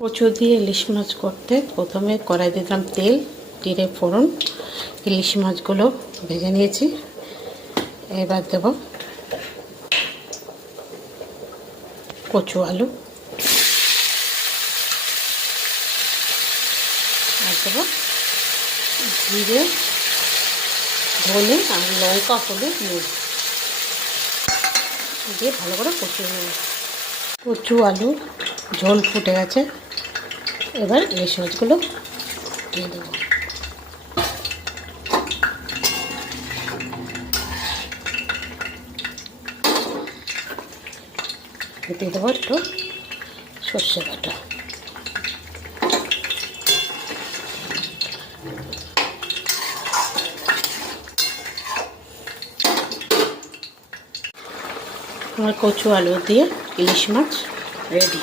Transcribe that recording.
কচু দিয়ে ইলিশ মাছ করতে প্রথমে কড়াই দিলাম তেল, জিরে ফোড়ন, ইলিশ মাছগুলো ভেজে নিয়েছি। এবার দেব কচু আলু, আর দেব জিরে, ধনে আর লঙ্কা, হলুদ, নুন দিয়ে ভালো করে কষিয়ে নেব। কচু আলু ঝোল ফুটে গেছে, এবার ইলিশ মাছগুলো দিয়ে দেবো। দিয়ে দেবো একটু সর্ষে বাটা। আমার কচু আলু দিয়ে ইলিশ মাছ রেডি।